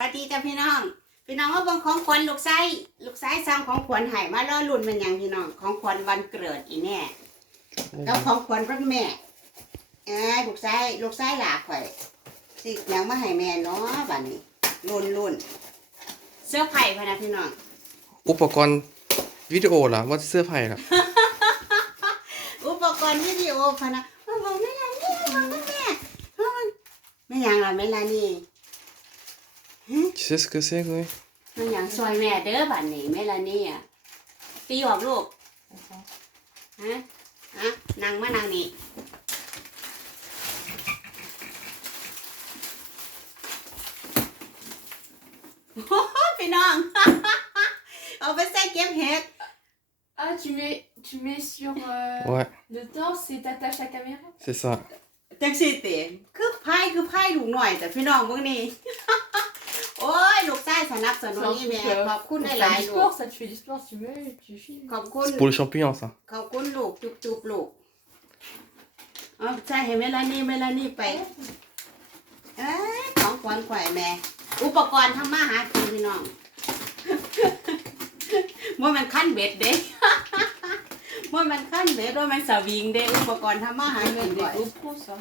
สวัสดีจ้าพี่น้อง พี่น้องว่าเบางของขวัญลูกไส้ลูกไส้ซ้ำของขวัญให้มาล่อลุ่นมันหยังพี่น้องของขวัญวันเกิดอีแน่แล้วของขวัญวันแม่เอ้ยลูกไส้ลูกไส้หลาข่อยสิหยังมาให้แม่เนาะบัดนี้ลุ่นลุ่นเสื้อร์ไผ่พะนะพี่น้องอุปกรณ์วิดีโอล่ะว่าเสื้อไผ่ล่ะอุปกรณ์วิดีโอพะนะมาบอกแม่ลานี่มาบอกแม่มาบอกแม่หยังล่ะแม่ลานี่ Tu sais ce que c'est, oui แม่หยังซอยแม่เด้อบัดนี้แม่ลานี่อะตีออกลูกฮะฮะนั่งมานั่งนี่ โอ้โหพี่น้อง เอาไปใส่เก็บเห็ด Ah, tu mets, tu mets sur euh, Ouais, le torse et t'attaches la caméra c'est ça. จังสิเตะคือพายคือพายลูกหน่อยแต่พี่น้องพวกนี้ โอ้ยลูกใต้สนับสนุนนี่แม่ขอบคุณ Pour หลา faire ย du ๆลูก sport, ça te fait du sport, tu mets et tu filmes. ขอบคุณ C'est pour les champignons, ça. ขอบคุณลูกจุบจุบลูกเอาใช่เห็นเมลานี่เมลานี่ไปเอ้ยของขวัญข่อยแม่ อุปกรณ์ทำมาหากินพี่น้องว่ามันขั้นเบ็ดเด้ ว่ามันขั้นเบ็ดว่ามันสวิงเด้อุปกรณ์ทำมาหากิน Avec ข่ des อย GoPro, ça.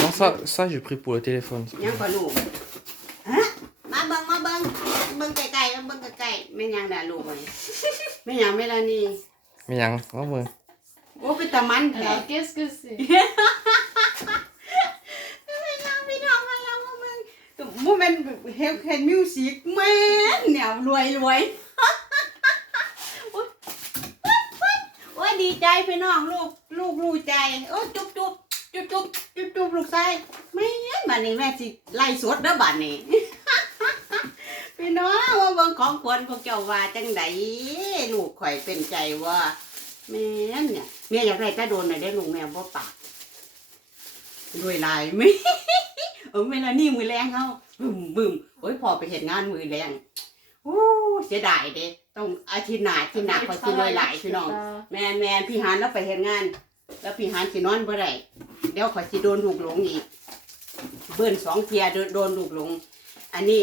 Non, ça, ça j'ai pris pour le téléphone. ยังก็ลูกฮะมาเบิ่งมาเบิ่ง เบิ่งไกลๆเบิ่งไกลๆไม่ยังด่าลูกเลยไม่ยังเมลานี่ Mais yang, oh, ouais. โอ้เป็นตะมันแท้ Alors, qu'est-ce que c'est ไม่ยังพี่น้องมายังมามึงมูเมนเฮลเคนมิวสิกแมนเนี่ยรวยรวยโอ๊ยโอ้ยดีใจพี่น้องลูกลูกรู้ใจโอ้ยจุ๊บจุ๊บจุ๊บจุ๊บจุ๊บจุ๊บลูกชายไม่งั้นบัดนี้แม่สิไล่สดเด้อบัดนี้ พี่น้องว่าเบิ่งของขวัญของเจ้าว่าจังไดลูกข่อยเป็นใจว่าแม่นเนี่ยแม่อยากได้แต่โดนน่ะได้ลูกแม่บ่ปากด้วยลายไม่เออเวลานี่มือแรงเขาบึมบึมโอ้ยพอไปเห็นงานมือแรงโอ้เสียดายเด้ต้องอาทิตย์หน้าทิตย์หน้าคอยกินด้วยหลายพี่น้องแมนแมนพี่หานแล้วไปเห็นงาน แล้วพี่หานสินอนบ่ได้เดี๋ยวขอยสิโดนลูกหลงอีกเบิ้นสองเทียโดนโดนลูกหลง อันนี้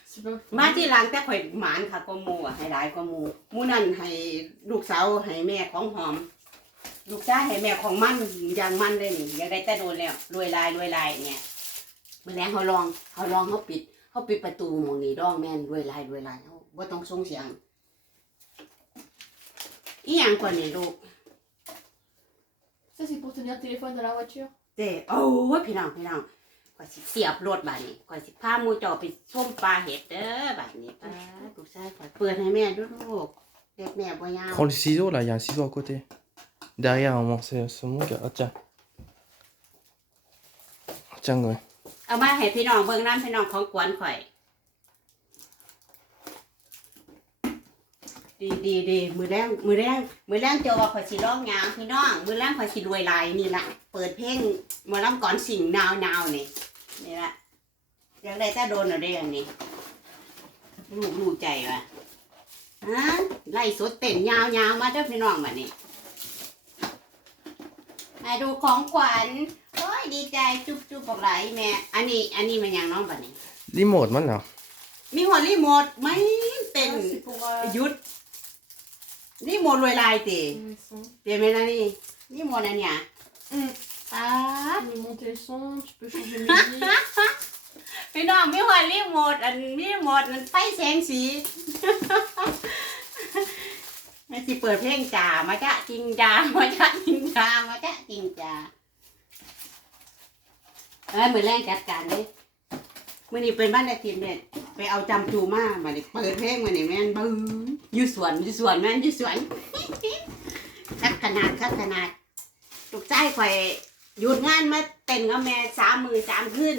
มาที่หลังแต่ข่อยหมานค่ะก็มูอะให้หลายก็มูหมูนั่นให้ลูกสาวให้แม่ของหอม ลูกชายให้แม่ของมันอย่างมันเลยนี่อยากได้แต่โดนแล้วรวยลายรวยลายเนี่ยเมื่อแรงเขาลองเขาลองเขาปิดเขาปิดประตูหมองนี่ร้องแม่นรวยลายรวยลายเขาบ่ต้องส่งเสียงอีหยังกว่านี่ลูก Ça, c'est pour tenir téléphone dans la voiture. เจ้โอ้ยพี่น้องพี่น้อง ก่อยสิเสียบรถบาดนี้ก่อยสิพาหมูเจอไปส้มปลาเห็ดเด้อบาดนี้ป้าลูกชายก่อยเปิดให้แม่ดูลูกเด็กแม่บ่ยาว Prends le ciseau là, il y a un ciseau à côté. Derrière, maman, c'est ce mot là. Ah, tiens. Ah, Tiens, ouais. เอามาให้พี่น้องเบิ่งน้ำพี่น้องของกวนข่อย ดีดีดีมือแรงมือแรงมือแรงเจอว่าข่อยสิร้องยางพี่น้อง มือแรงข่อยสิรวยลายนี่ละเปิดเพลงหมาลำก่อนสิ่งนาวๆนี่ นี่ละอยากได้แต่โดนเอาได้อันนี้ลูกรู้ใจว่ะฮะไล่สดเต้นยาว ๆ มาเด้อพี่น้องบัดนี้มาดูของขวัญโอ้ยดีใจจุ๊บจุ๊บบอกหลายแม่ อันนี้อันนี้มันหยังน้องบัดนี้ Remote maintenant. มีหัวรีโมทไหมเต้น Ah, c'est pour. euh, หยุดรีโมทรวยลายเตะ le son. เปลี่ยนไหมนะนี่รีโมทอันเนี้ย Mm. ป๊าด Tu peux monter le son, tu peux changer de musique. พี่น้องมีหัวรีโมทอันรีโมทมันไฟแสงสี แม่สิเปิดเพลงจ่ามาจ้ะจริงจ่ามาจ้ะจริงจ่ามาจ้ะจริงจ่าเอ้ยมือแรงจัดการเลยมื่อนี้เป็นบ้านอาทิตย์เนี่ยไปเอาจำจูมามาดิเปิดเพลงมาเนี่ยแม่นบึ้งอยู่สวนอยู่สวนแม่นอยู่สวน คักขนาดคักขนาดลูกชายข่อย หยุดงานมาเต้นกับแม่สามมือสามขึ้น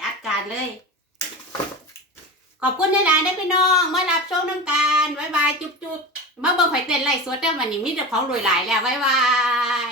จัดการเลย ขอบคุณหลายๆนะพี่น้อง มารับชมน้ำการบายบายจุ๊บๆมาเบิ่งไข่เต้นไล่สดได้อวันนี้มีแต่ของรวยหลายแล้วบายบาย